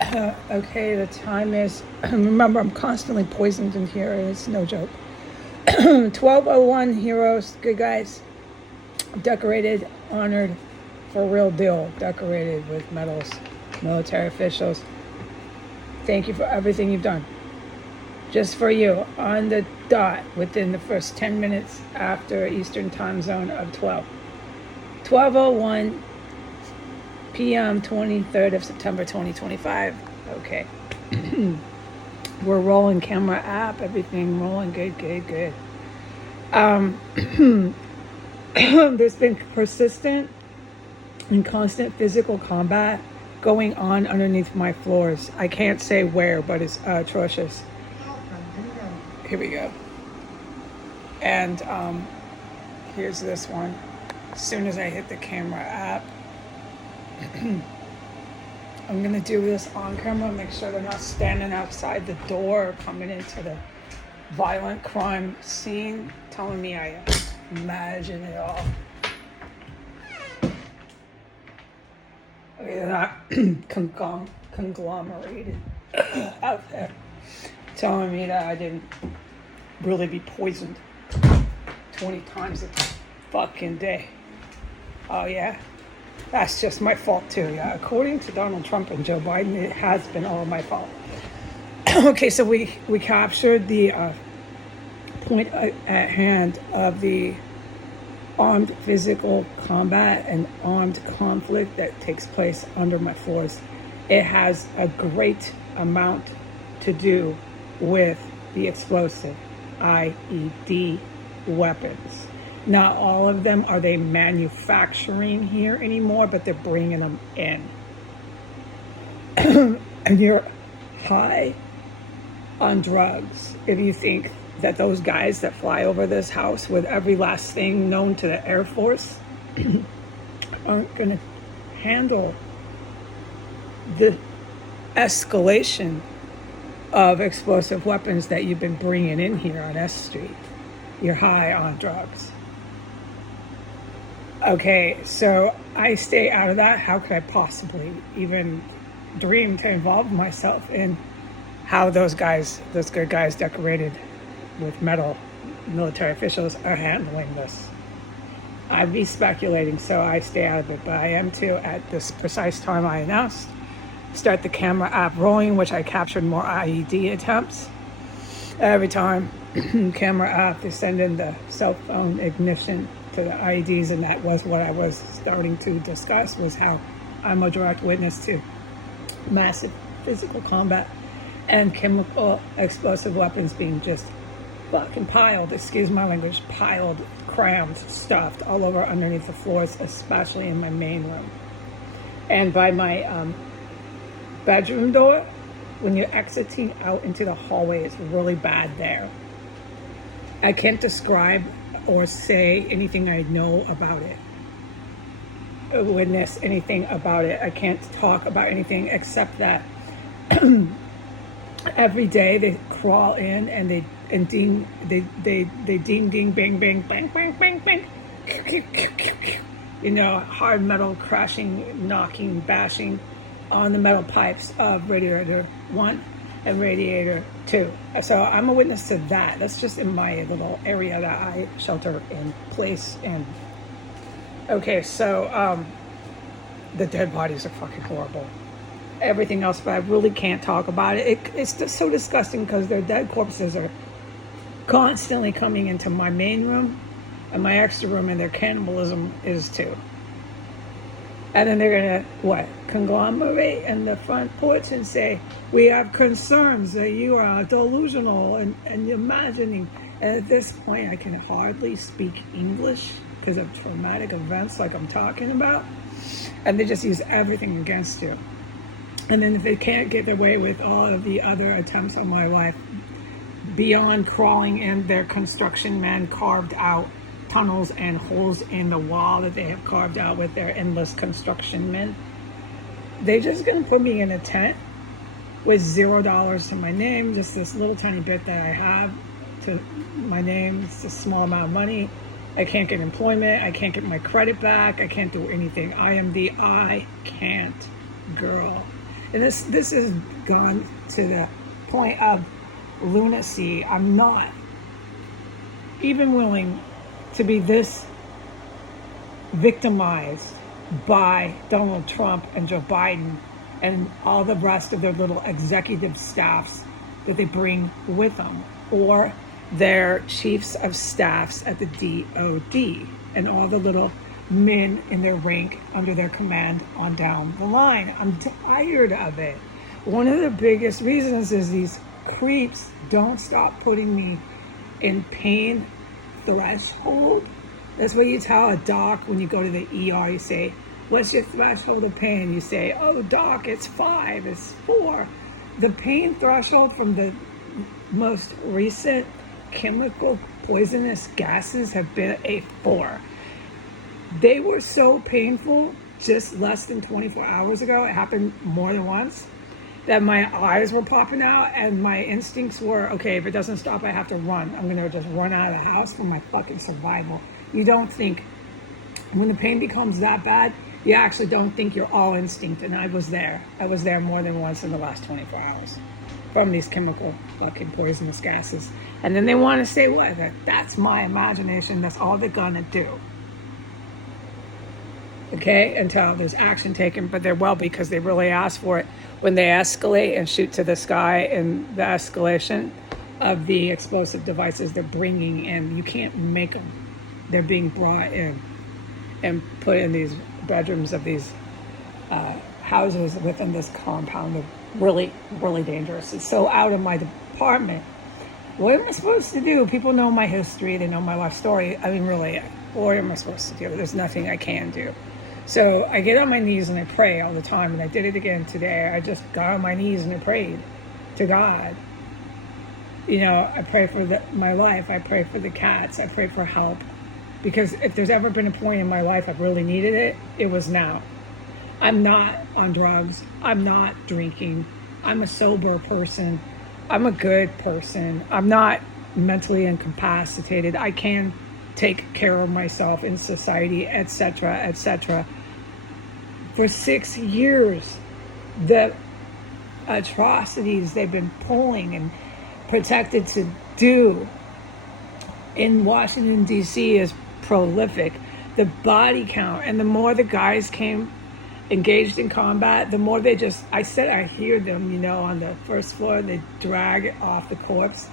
Okay, the time is, remember, I'm constantly poisoned in here. It's no joke. 12:01, heroes, good guys, decorated, honored, for real deal, decorated with medals, military officials. Thank you for everything you've done. Just for you, on the dot, within the first 10 minutes after Eastern time zone of 12:01 p.m., 23rd of September 2025. Okay. We're rolling camera app, everything rolling good. There's been persistent and constant physical combat going on underneath my floors. I can't say where, but it's atrocious. Here we go. And here's this one. As soon as I hit the camera app, I'm gonna do this on camera, make sure they're not standing outside the door or coming into the violent crime scene, telling me I imagine it all. Okay, they're not conglomerated out there, telling me that I didn't really be poisoned 20 times a fucking day. Oh yeah? That's just my fault too, yeah. According to Donald Trump and Joe Biden, it has been all my fault. Okay, so we captured the point at hand of the armed physical combat and armed conflict that takes place under my floors. It has a great amount to do with the explosive IED weapons. Not all of them are they manufacturing here anymore, but they're bringing them in. And you're high on drugs if you think that those guys that fly over this house with every last thing known to the Air Force aren't going to handle the escalation of explosive weapons that you've been bringing in here on S Street. You're high on drugs. Okay, so I stay out of that. How could I possibly even dream to involve myself in how those good guys decorated with metal military officials are handling this? I'd be speculating, so I stay out of it. But I am to, at this precise time I announced, start the camera app rolling, which I captured more IED attempts. Every time camera app, they send in the cell phone ignition to the IEDs, and that was what I was starting to discuss, was how I'm a direct witness to massive physical combat and chemical explosive weapons being just fucking piled, excuse my language, piled, crammed, stuffed all over underneath the floors, especially in my main room. And by my bedroom door, when you're exiting out into the hallway, it's really bad there. I can't describe or say anything I know about it, witness anything about it. I can't talk about anything except that every day they crawl in and they ding ding bang bang bang bang bang bang, you know, hard metal crashing, knocking, bashing on the metal pipes of radiator 1 and radiator 2. So I'm a witness to that. That's just in my little area that I shelter in place in. Okay, so the dead bodies are fucking horrible. Everything else, but I really can't talk about it. It's just so disgusting because their dead corpses are constantly coming into my main room and my extra room, and their cannibalism is too. And then they're gonna, what, conglomerate in the front porch and say, we have concerns that you are delusional and imagining. And at this point, I can hardly speak English because of traumatic events like I'm talking about. And they just use everything against you. And then if they can't get away with all of the other attempts on my life, beyond crawling in their construction men carved out tunnels and holes in the wall that they have carved out with their endless construction men, they're just gonna put me in a tent with $0 to my name, just this little tiny bit that I have to my name. It's a small amount of money. I can't get employment. I can't get my credit back. I can't do anything. I am the I can't girl. And this has gone to the point of lunacy. I'm not even willing to be this victimized by Donald Trump and Joe Biden and all the rest of their little executive staffs that they bring with them, or their chiefs of staffs at the DOD and all the little men in their rank under their command on down the line. I'm tired of it. One of the biggest reasons is these creeps don't stop putting me in pain threshold. That's what you tell a doc when you go to the ER. You say, what's your threshold of pain? You say, oh, doc, it's 5, it's 4. The pain threshold from the most recent chemical poisonous gases have been a 4. They were so painful just less than 24 hours ago. It happened more than once, that my eyes were popping out and my instincts were, okay, if it doesn't stop, I have to run. I'm going to just run out of the house for my fucking survival. You don't think, when the pain becomes that bad, you actually don't think you're all instinct. And I was there. I was there more than once in the last 24 hours from these chemical fucking poisonous gases. And then they want to say what? That's my imagination. That's all they're going to do. Okay, until there's action taken, but there will, because they really ask for it when they escalate and shoot to the sky in the escalation of the explosive devices they're bringing in. You can't make them. They're being brought in and put in these bedrooms of these houses within this compound. They're really, really dangerous. It's so out of my department. What am I supposed to do? People know my history. They know my life story. I mean, really, what am I supposed to do? There's nothing I can do. So I get on my knees and I pray all the time, and I did it again today. I just got on my knees and I prayed to God. You know, I pray for my life. I pray for the cats. I pray for help. Because if there's ever been a point in my life I've really needed it, it was now. I'm not on drugs. I'm not drinking. I'm a sober person. I'm a good person. I'm not mentally incapacitated. I can take care of myself in society, etc., etc. For 6 years, the atrocities they've been pulling and protected to do in Washington, D.C. is prolific. The body count, and the more the guys came engaged in combat, the more they just, I said I hear them, you know, on the first floor, they drag it off the corpse.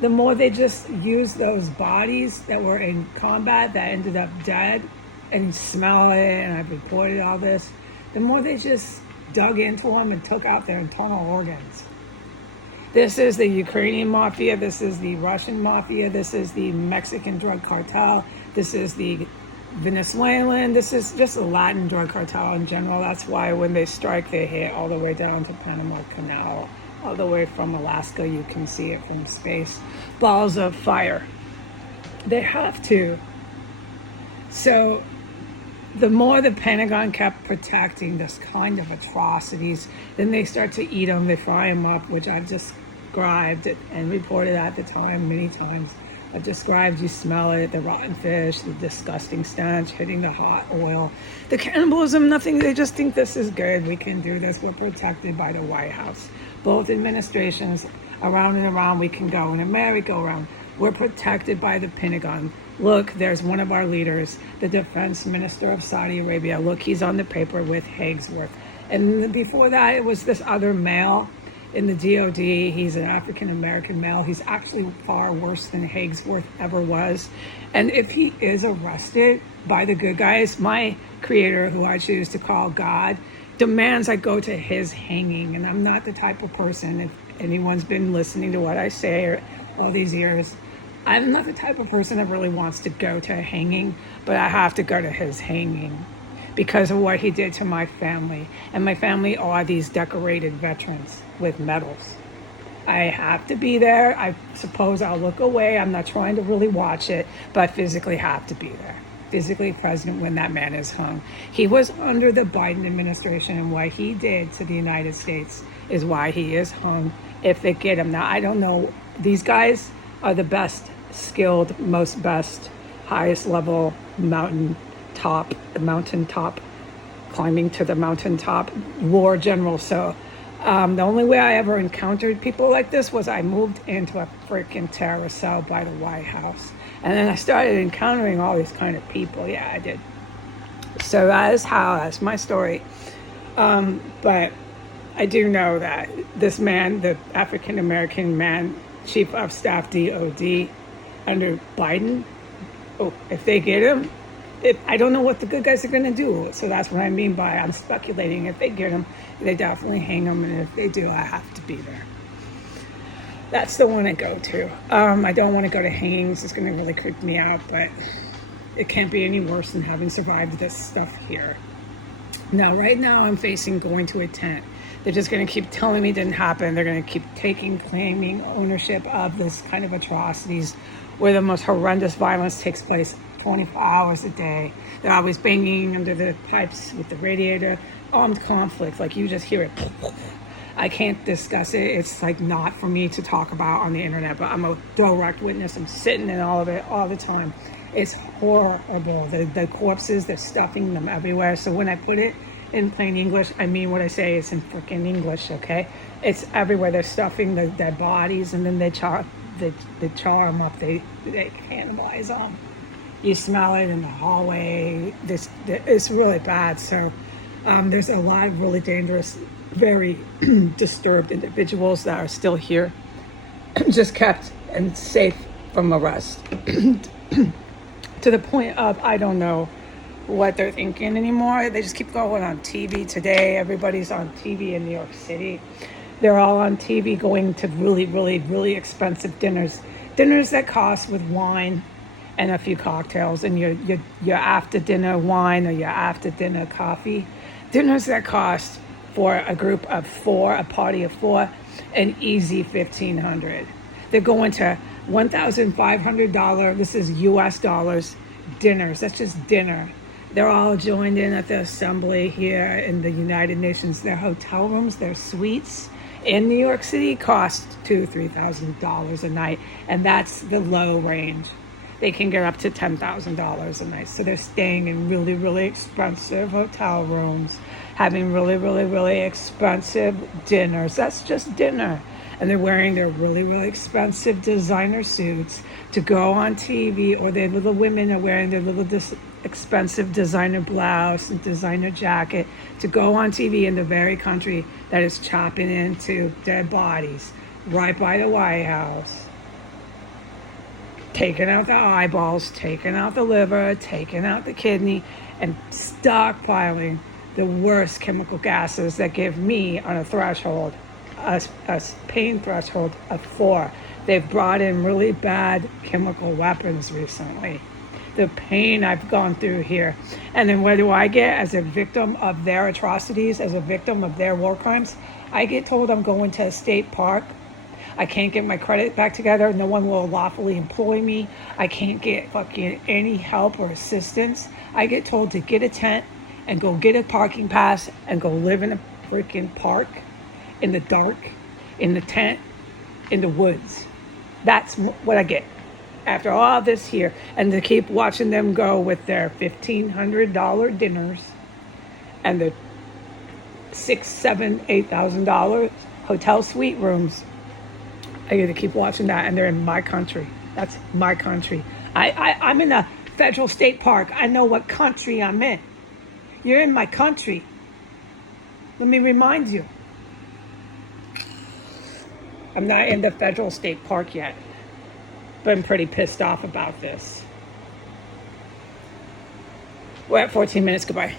The more they just use those bodies that were in combat that ended up dead, and you smell it, and I've reported all this, the more they just dug into them and took out their internal organs. This is the Ukrainian mafia, this is the Russian mafia, this is the Mexican drug cartel, this is the Venezuelan, this is just the Latin drug cartel in general. That's why when they strike, they hit all the way down to Panama Canal, all the way from Alaska. You can see it from space. Balls of fire. They have to. So the more the Pentagon kept protecting this kind of atrocities, then they start to eat them, they fry them up, which I've described and reported at the time many times. I've described, you smell it, the rotten fish, the disgusting stench, hitting the hot oil, the cannibalism, nothing. They just think this is good. We can do this. We're protected by the White House. Both administrations, around and around we can go. In a merry-go-round, we're protected by the Pentagon. Look, there's one of our leaders, the defense minister of Saudi Arabia. Look, he's on the paper with Hagsworth. And before that, it was this other male in the DOD. He's an African-American male. He's actually far worse than Hagsworth ever was. And if he is arrested by the good guys, my creator, who I choose to call God, demands I go to his hanging. And I'm not the type of person, if anyone's been listening to what I say all these years, I'm not the type of person that really wants to go to a hanging, but I have to go to his hanging because of what he did to my family. And my family are these decorated veterans with medals. I have to be there. I suppose I'll look away. I'm not trying to really watch it, but I physically have to be there. Physically present when that man is hung. He was under the Biden administration, and what he did to the United States is why he is hung if they get him. Now, I don't know. These guys are the best skilled, most best, highest level mountaintop climbing to the mountaintop, war general. So the only way I ever encountered people like this was I moved into a freaking terrace cell by the White House. And then I started encountering all these kind of people. Yeah, I did. So that's my story. But I do know that this man, the African American man, Chief of Staff DOD under Biden, if they get him, I don't know what the good guys are going to do. So that's what I mean by I'm speculating. If they get him, they definitely hang him. And if they do, I have to be there. That's the one I go to. I don't want to go to hangings. It's going to really creep me out. But it can't be any worse than having survived this stuff here. Now, right now, I'm facing going to a tent. They're just going to keep telling me it didn't happen. They're going to keep claiming ownership of this kind of atrocities where the most horrendous violence takes place 24 hours a day. They're always banging under the pipes with the radiator. Armed conflict, like you just hear it. I can't discuss it. It's like not for me to talk about on the internet, but I'm a direct witness. I'm sitting in all of it all the time. It's horrible. The corpses, they're stuffing them everywhere. So when I put it in plain English, I mean what I say is in freaking English, okay? It's everywhere. They're stuffing the dead bodies, and then they char them up. They cannibalize them. You smell it in the hallway. It's really bad. So there's a lot of really dangerous, very disturbed individuals that are still here, just kept and safe from arrest. To the point of, I don't know what they're thinking anymore. They just keep going on TV today. Everybody's on TV in New York City. They're all on TV going to really, really, really expensive dinners. Dinners that cost with wine and a few cocktails and your after dinner wine or your after dinner coffee. Dinners that cost for a group of four, a party of four, an easy $1,500. They're going to $1,500, this is US dollars, dinners. That's just dinner. They're all joined in at the assembly here in the United Nations. Their hotel rooms, their suites in New York City cost $2,000, $3,000 a night. And that's the low range. They can get up to $10,000 a night. So they're staying in really, really expensive hotel rooms, having really, really, really expensive dinners. That's just dinner. And they're wearing their really, really expensive designer suits to go on TV, or the little women are wearing their little expensive designer blouse and designer jacket to go on TV in the very country that is chopping into dead bodies right by the White House, taking out the eyeballs, taking out the liver, taking out the kidney, and stockpiling the worst chemical gases that give me on a threshold, a pain threshold of 4. They've brought in really bad chemical weapons recently. The pain I've gone through here. And then what do I get as a victim of their atrocities, as a victim of their war crimes? I get told I'm going to a state park. I can't get my credit back together. No one will lawfully employ me. I can't get fucking any help or assistance. I get told to get a tent and go get a parking pass and go live in a freaking park, in the dark, in the tent, in the woods. That's what I get after all this here. And to keep watching them go with their $1,500 dinners and the $6,000, $7,000, $8,000 hotel suite rooms. I get to keep watching that, and they're in my country. That's my country. I'm in a federal state park. I know what country I'm in. You're in my country. Let me remind you. I'm not in the federal state park yet, but I'm pretty pissed off about this. We're at 14 minutes. Goodbye.